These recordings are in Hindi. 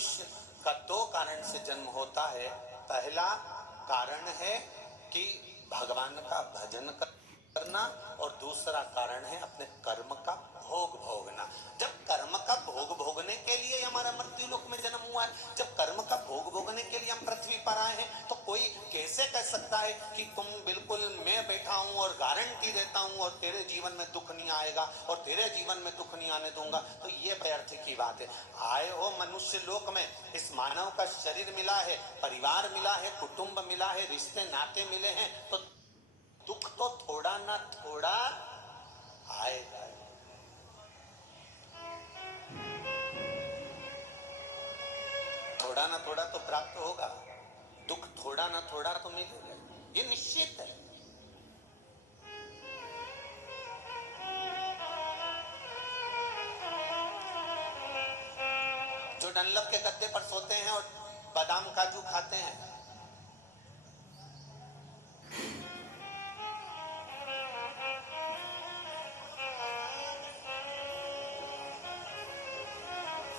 मनुष्य का दो कारण से जन्म होता है। पहला कारण है कि भगवान का भजन करना और दूसरा कारण है अपने कर्म का भोग भोगना। जब कर्म का भोग भोगने के लिए हमारा मृत्यु लोक में जन्म हुआ है, जब कर्म का भोग भोगने के लिए हम पृथ्वी पर आए हैं, तो कोई कैसे कह सकता है कि तुम बिल्कुल मैं बैठा हूं और गारंटी देता हूं और तेरे जीवन में दुख नहीं आएगा और तेरे जीवन में दुख नहीं आने दूंगा। तो ये व्यर्थ की बात है। आए हो मनुष्य लोक में, इस मानव का शरीर मिला है, परिवार मिला है, कुटुंब मिला है, रिश्ते नाते मिले हैं, तो दुख तो थोड़ा ना थोड़ा आएगा। थोड़ा ना थोड़ा तो प्राप्त होगा, दुख थोड़ा ना थोड़ा तो मिलेगा, ये निश्चित है। जो डनलप के गद्दे पर सोते हैं और बादाम काजू खाते हैं,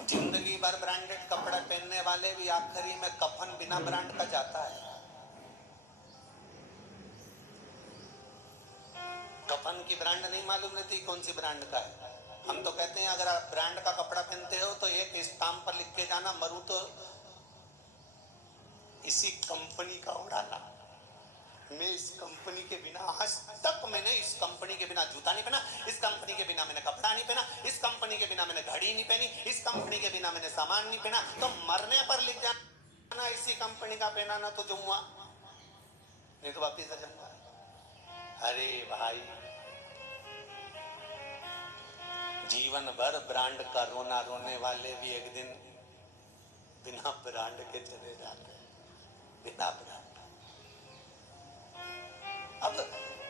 जिंदगी भर ब्रांडेड कपड़ा पहनने वाले भी आखिरी में कफन बिना ब्रांड का जाता है। कफन की ब्रांड नहीं मालूम रहती कौन सी ब्रांड का है। हम तो कहते हैं अगर आप ब्रांड का कपड़ा पहनते हो तो एक स्टाम्प पर लिख के जाना, मरू तो इसी कंपनी का उड़ाना। मैं इस कंपनी के बिना, आज तक मैंने इस कंपनी के बिना जूता नहीं पहना, इस कंपनी के बिना मैंने कपड़ा नहीं पहना, इस कंपनी के बिना मैंने घड़ी नहीं पहनी, इस कंपनी के बिना मैंने सामान नहीं पहना। तो मरने पर लिख जाना इसी कंपनी का पहना ना तो जुम्मा, नहीं तो वापिस आ जाऊंगा। अरे भाई, जीवन भर ब्रांड का रोना रोने वाले भी एक दिन बिना ब्रांड के चले जाते हैं, बिना ब्रांड। अब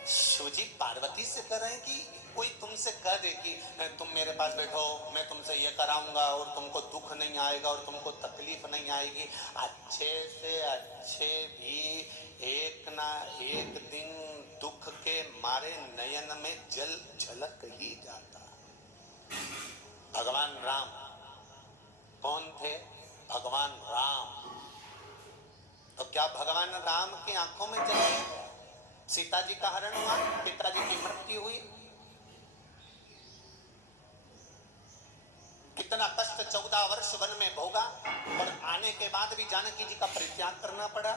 शिवजी पार्वती से कह रहे हैं कि कोई तुमसे कह दे कि तुम मेरे पास बैठो, मैं तुमसे ये कराऊंगा और तुमको दुख नहीं आएगा और तुमको तकलीफ नहीं आएगी। अच्छे से अच्छे भी एक ना एक दिन दुख के मारे नयन में जल झलक ही जाता। भगवान राम कौन थे? भगवान राम। तो क्या भगवान राम की आंखों में जल है? सीता जी का हरण हुआ, पिताजी की मृत्यु हुई, कितना कष्ट 14 वर्ष वन में भोगा और आने के बाद भी जानकी जी का परित्याग करना पड़ा,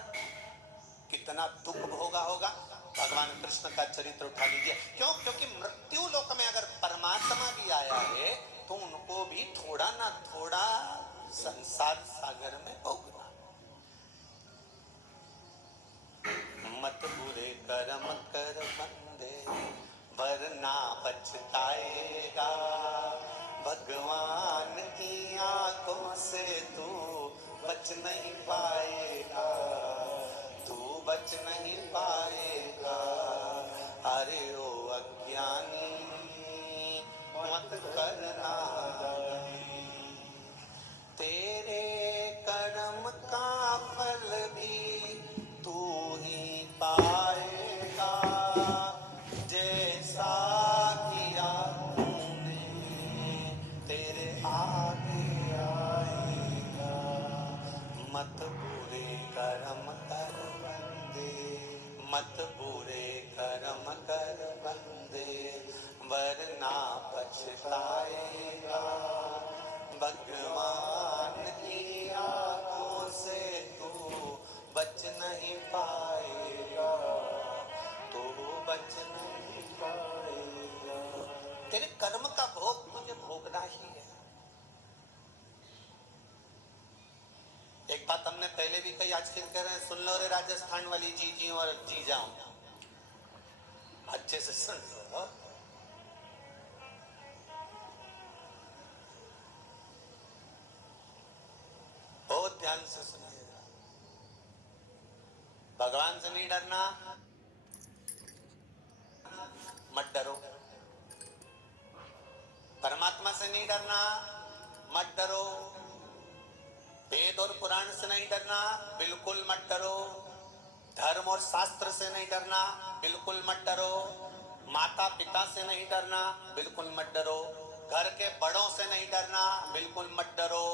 कितना दुख भोगा होगा। भगवान कृष्ण का चरित्र उठा लीजिए। क्यों? क्योंकि मृत्यु लोक में अगर परमात्मा भी आया है तो उनको भी थोड़ा ना थोड़ा संसार सागर में भोगना। मत बुरे कर्म कर बंदे वरना पछताएगा, भगवान की आंखों से तू बच नहीं पाएगा, तू बच नहीं पाएगा। अरे ओ अज्ञानी मत करना, तेरे कर्म का फल भी तू ही पाएगा, जैसा किया तूने तेरे आगे आएगा। मत बुरे कर्म कर बंदे, मत बुरे कर्म कर बंदे वरना पछताएगा, भगवान की आंखों से तू बच नहीं पाएगा, तू बच नहीं पाएगा। तेरे कर्म का भोग तुझे भोगना ही है। एक बात हमने पहले भी कही, आज फिर कह रहे हैं, सुन लो रे राजस्थान वाली जीजी और जी जाऊं, अच्छे से सुन लो, बहुत ध्यान से सुनिएगा। भगवान से नहीं डरना, मत डरो। परमात्मा से नहीं डरना, मत डरो। वेद और पुराण से नहीं डरना, बिल्कुल मत डरो। धर्म और शास्त्र से नहीं डरना, बिल्कुल मत डरो। माता पिता से नहीं डरना, बिल्कुल मत डरो। घर के बड़ों से नहीं डरना, बिल्कुल मत डरो।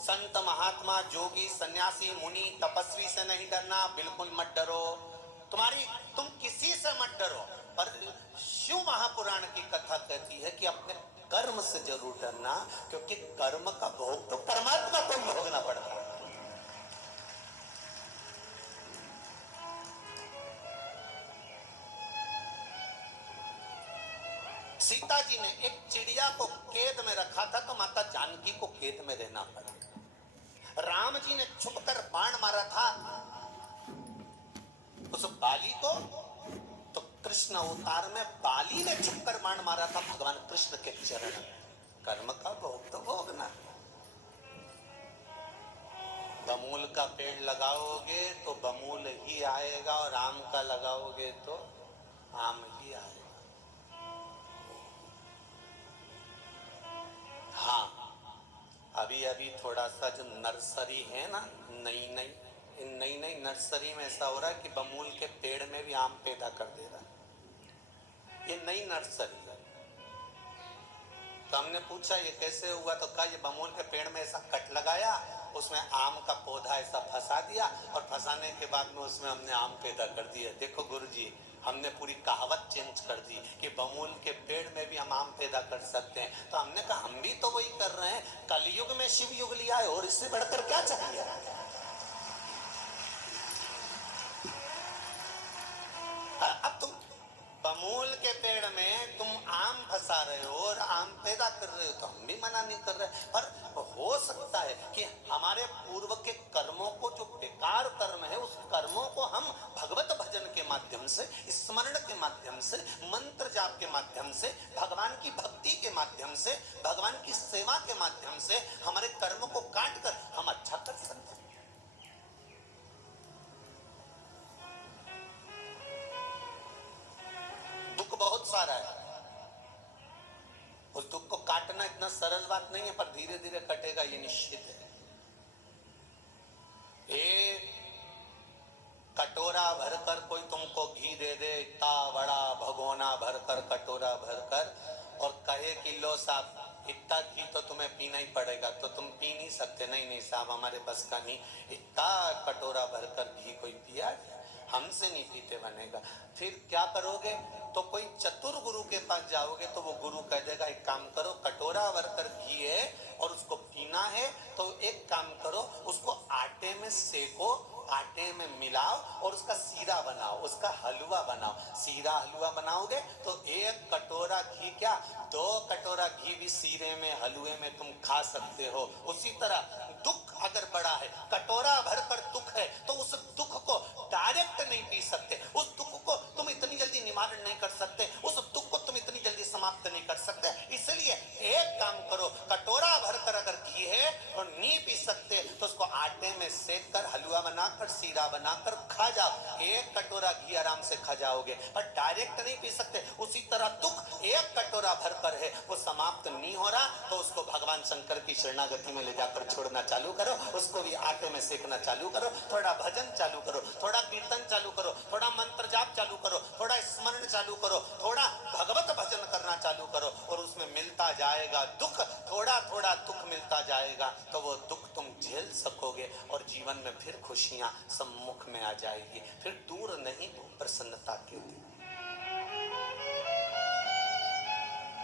संत महात्मा जोगी सन्यासी मुनि तपस्वी से नहीं डरना, बिल्कुल मत डरो। तुम किसी से मत डरो, पर शिव महापुराण की कथा कहती है कि अपने कर्म से जरूर डरना, क्योंकि कर्म का भोग तो परमात्मा को ही भोगना पड़ता है। सीता जी ने एक चिड़िया को कैद में रखा था, तो माता जानकी को कैद में रहना पड़ा। राम जी ने छुपकर बाण मारा था उस बाली को, तो कृष्ण अवतार में बाली ने छुपकर बाण मारा था भगवान कृष्ण के चरण। कर्म का भोग तो भोगना। बमूल का पेड़ लगाओगे तो बमूल ही आएगा, और आम का लगाओगे तो आम ही आएगा। हाँ, अभी अभी थोड़ा सा जो नर्सरी है ना, नई नर्सरी में ऐसा हो रहा है कि बमूल के पेड़ में भी आम पैदा कर दे रहा है। ये नई नर्सरी है। तो हमने पूछा ये कैसे हुआ, तो कहा ये बमूल के पेड़ में ऐसा कट लगाया, उसमें आम का पौधा ऐसा फंसा दिया, और फंसाने के बाद में उसमें हमने आम पैदा कर दिया। देखो गुरुजी, हमने पूरी कहावत चेंज कर दी कि बमूल के पेड़ में भी हम आम पैदा कर सकते हैं। तो हमने कहा हम भी तो वही कर रहे हैं, कलयुग में शिव युग लिया है, और इससे बढ़कर क्या चाहिए। अब तुम बमूल के पेड़ में तुम आम फंसा रहे हो और आम पैदा कर रहे हो, तो हम भी मना नहीं कर रहे। पर हो सकता है कि हमारे पूर्व के कर्मों को, जो बेकार कर्म है, उस कर्मों को हम भगवत भजन के माध्यम से, स्मरण के माध्यम से, मंत्र जाप के माध्यम से, भगवान की भक्ति के माध्यम से, भगवान की सेवा के माध्यम से हमारे कर्म को काट कर हम अच्छा कर सकते हैं। दुख बहुत सारा है, उस दुख को काटना इतना सरल बात नहीं है, पर धीरे धीरे कटेगा ये निश्चित है। एक कटोरा भरकर कोई तुमको घी दे दे, इतना बड़ा भगोना भरकर, कटोरा भरकर, और कहे कि लो साहब इतना घी तो तुम्हें पीना ही पड़ेगा, तो तुम पी नहीं सकते। नहीं साहब, हमारे बस का नहीं, इतना कटोरा भरकर घी कोई पिया, हमसे नहीं पीते बनेगा। फिर क्या करोगे, तो कोई चतुर गुरु के पास जाओगे, तो वो गुरु कह देगा एक काम करो, कटोरा भरकर घी है और उसको पीना है, तो एक काम करो, उसको आटे में सेको, आटे में मिलाओ और उसका सीरा बनाओ, उसका हलवा बनाओ। सीरा हलवा बनाओगे तो एक कटोरा घी क्या, 2 कटोरा घी भी सीरे में, हलवे में तुम खा सकते हो। उसी तरह दुख अगर बड़ा है, कटोरा भरकर दुख है, तो उस दुख को डायरेक्ट नहीं पी सकते, उस दुख को तुम इतनी जल्दी निवारण नहीं कर सकते, उस दुख को तुम इतनी जल्दी समाप्त नहीं कर सकते। इसलिए एक काम करो, कटोरा भरकर अगर घी है और नहीं पी सकते, तो उसको आटे में सेक कर, हलवा बनाकर, सीरा बनाकर खा जाओ। एक कटोरा घी आराम से खा जाओगे, पर डायरेक्ट नहीं पी सकते। उसी तरह दुख एक कटोरा भरकर है, वो समाप्त नहीं हो रहा, तो उसको भगवान शंकर की शरणागति में ले जाकर छोड़ना चालू करो, उसको भी आटे में सेकना चालू करो, थोड़ा भजन चालू करो, थोड़ा कीर्तन चालू करो, थोड़ा मंत्र जाप चालू करो, थोड़ा स्मरण चालू करो, थोड़ा भगवत भजन करना चालू करो, और उसमें मिलता जाएगा दुख, थोड़ा थोड़ा दुख मिलता जाएगा, तो वो दुख तुम झेल सकोगे, और जीवन में फिर खुशियां सम्मुख में आ जाएगी। फिर दूर नहीं, प्रसन्नता के दिन,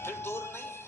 फिर दूर नहीं।